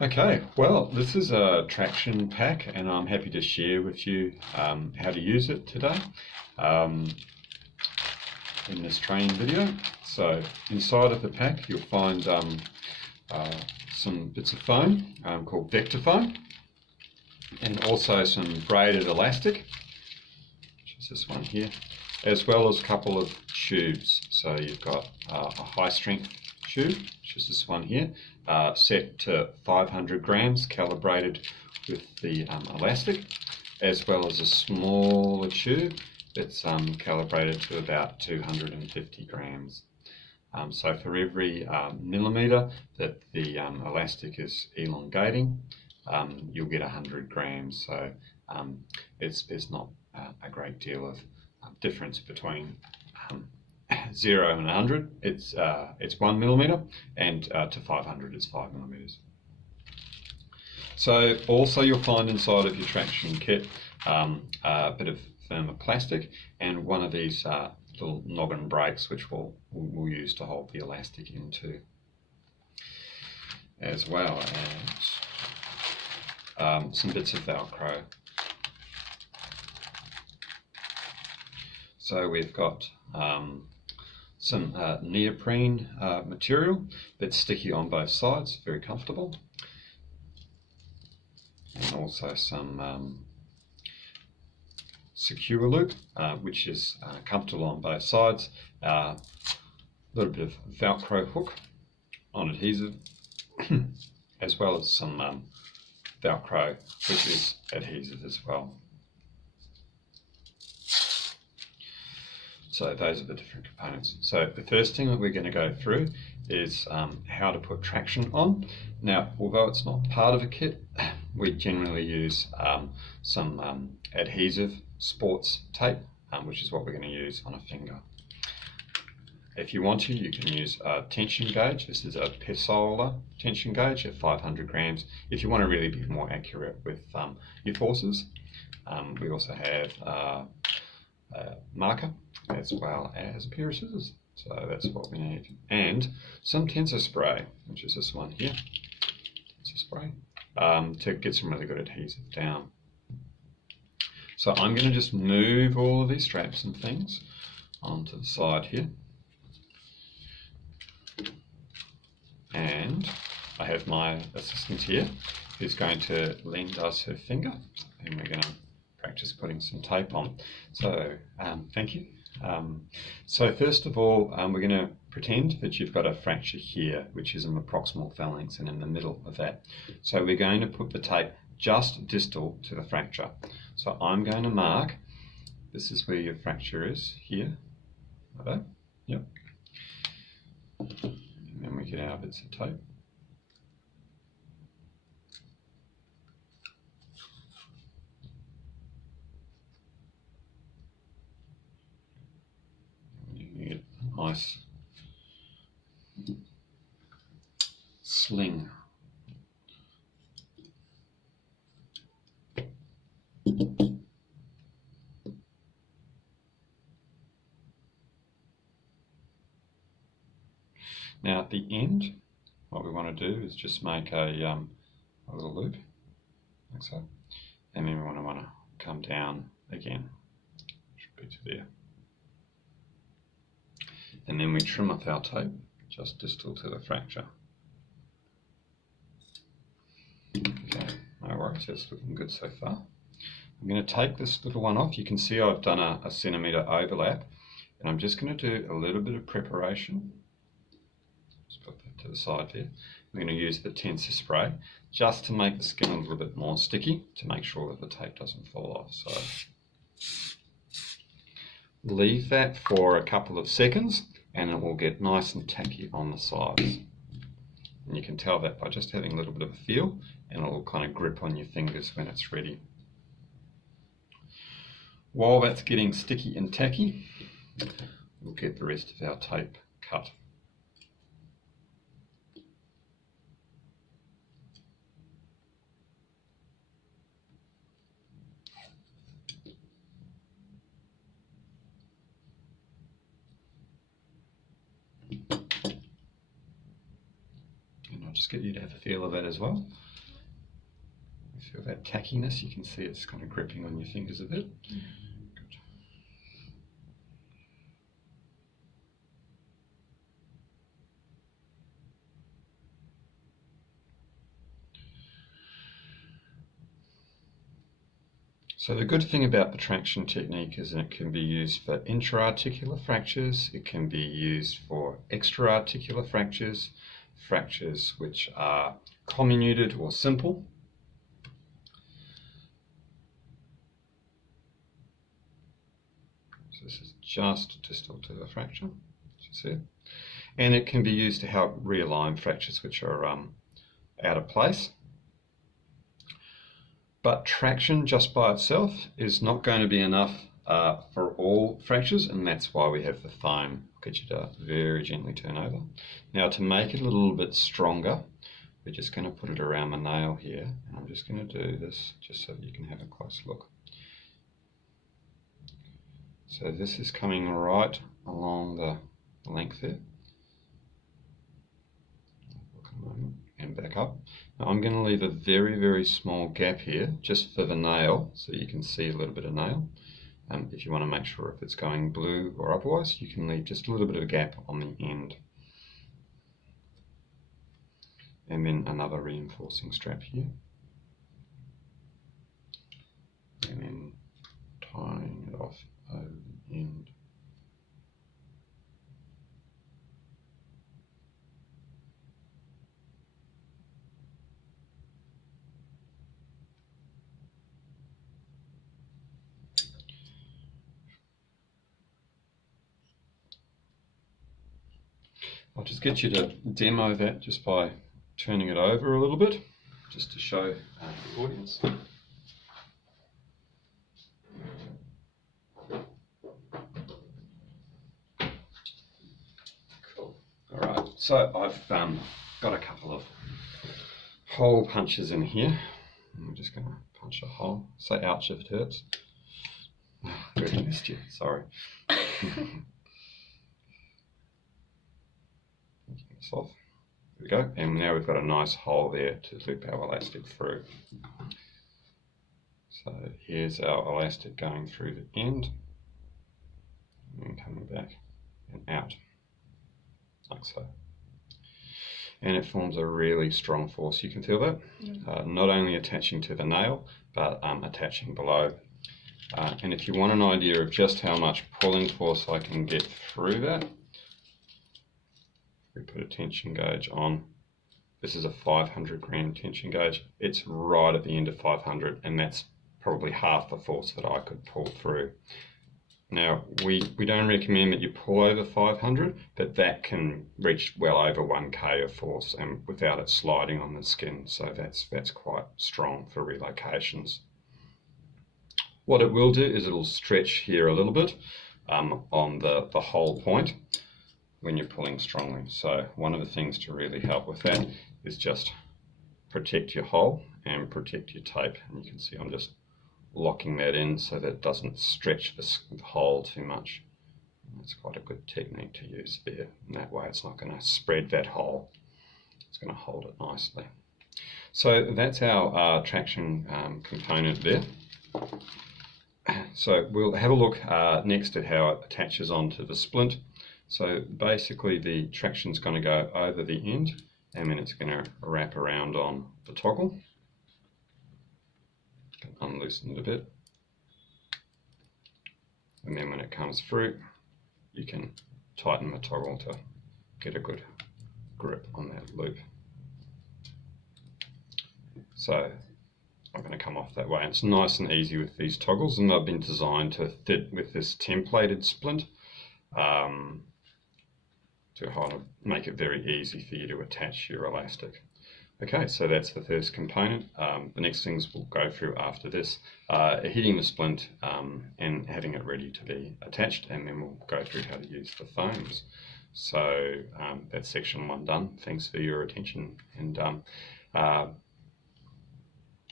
Okay, well, this is a traction pack, and I'm happy to share with you how to use it today um, in this training video. So inside of the pack you'll find some bits of foam called vector foam, and also some braided elastic, which is this one here, as well as a couple of tubes. So you've got a high strength tube, which is this one here, set to 500 grams, calibrated with the elastic, as well as a smaller tube that's calibrated to about 250 grams. So for every millimetre that the elastic is elongating, you'll get 100 grams. So there's not a great deal of difference between 0 and 100. It's 1 millimetre, and to 500 it's 5 millimetres. So also you'll find inside of your traction kit a bit of thermoplastic and one of these little noggin brakes, which we'll use to hold the elastic into, as well as some bits of Velcro. So we've got some neoprene material that's sticky on both sides, very comfortable, and also some secure loop, which is comfortable on both sides. A little bit of Velcro hook on adhesive, as well as some Velcro, which is adhesive as well. So those are the different components. So the first thing that we're going to go through is how to put traction on. Now, although it's not part of a kit, we generally use some adhesive sports tape, which is what we're going to use on a finger. If you want to, you can use a tension gauge. This is a Pesola tension gauge at 500 grams, if you want to really be more accurate with your forces. We also have a marker, as well as a pair of scissors. So that's what we need. And some tensor spray, which is this one here, tensor spray, to get some really good adhesive down. So I'm going to just move all of these straps and things onto the side here. And I have my assistant here who's going to lend us her finger, and we're going to practice putting some tape on. So thank you. So first of all, we're going to pretend that you've got a fracture here, which is in the proximal phalanx and in the middle of that. So we're going to put the tape just distal to the fracture. So I'm going to mark, this is where your fracture is, here. Okay. Yep. And then we get our bits of tape. You get a nice sling. Now at the end, what we want to do is just make a little loop, like so, and then we want to come down again, should be to there. And then we trim off our tape, just distal to the fracture. Okay, no worries, that's looking good so far. I'm going to take this little one off. You can see I've done a centimetre overlap, and I'm just going to do a little bit of preparation. Just put that to the side there. I'm going to use the tensor spray just to make the skin a little bit more sticky, to make sure that the tape doesn't fall off. So leave that for a couple of seconds and it will get nice and tacky on the sides. And you can tell that by just having a little bit of a feel, and it will kind of grip on your fingers when it's ready. While that's getting sticky and tacky, we'll get the rest of our tape cut. just get you to have a feel of that as well. You feel that tackiness, you can see it's kind of gripping on your fingers a bit. Good. So the good thing about the traction technique is that it can be used for intra-articular fractures, it can be used for extra-articular fractures, fractures which are comminuted or simple. So this is just distal to the fracture, as you see it. And it can be used to help realign fractures which are out of place. But traction just by itself is not going to be enough for all fractures, and that's why we have the foam. Get you to very gently turn over. Now, to make it a little bit stronger, we're just going to put it around the nail here, and I'm just going to do this just so that you can have a close look. So this is coming right along the length there. Look a moment. And back up. Now I'm going to leave a very, very small gap here just for the nail so you can see a little bit of nail. If you want to make sure if it's going blue or otherwise, you can leave just a little bit of a gap on the end. And then another reinforcing strap here. And then tying it off over the end. I'll just get you to demo that just by turning it over a little bit, just to show the audience. Cool. All right, so I've got a couple of hole punches in here. I'm just going to punch a hole. Say ouch if it hurts. I really missed you, sorry. Off. There we go, and now we've got a nice hole there to loop our elastic through. So here's our elastic going through the end and coming back and out like so. And it forms a really strong force. You can feel that, not only attaching to the nail but attaching below. And if you want an idea of just how much pulling force I can get through that, we put a tension gauge on. This is a 500 gram tension gauge. It's right at the end of 500, and that's probably half the force that I could pull through. Now, we don't recommend that you pull over 500, but that can reach well over 1K of force and without it sliding on the skin. So that's quite strong for relocations. What it will do is it'll stretch here a little bit on the hole point when you're pulling strongly. So one of the things to really help with that is just protect your hole and protect your tape. And you can see I'm just locking that in so that it doesn't stretch the hole too much. That's quite a good technique to use there. And that way it's not going to spread that hole. It's going to hold it nicely. So that's our traction component there. So we'll have a look next at how it attaches onto the splint. So basically the traction's going to go over the end and then it's going to wrap around on the toggle. Unloosen it a bit. And then when it comes through, you can tighten the toggle to get a good grip on that loop. So I'm going to come off that way. It's nice and easy with these toggles, and they've been designed to fit with this templated splint. To make it very easy for you to attach your elastic. Okay, so that's the first component. The next things we'll go through after this are hitting the splint and having it ready to be attached, and then we'll go through how to use the foams. So that's section 1 done. Thanks for your attention, and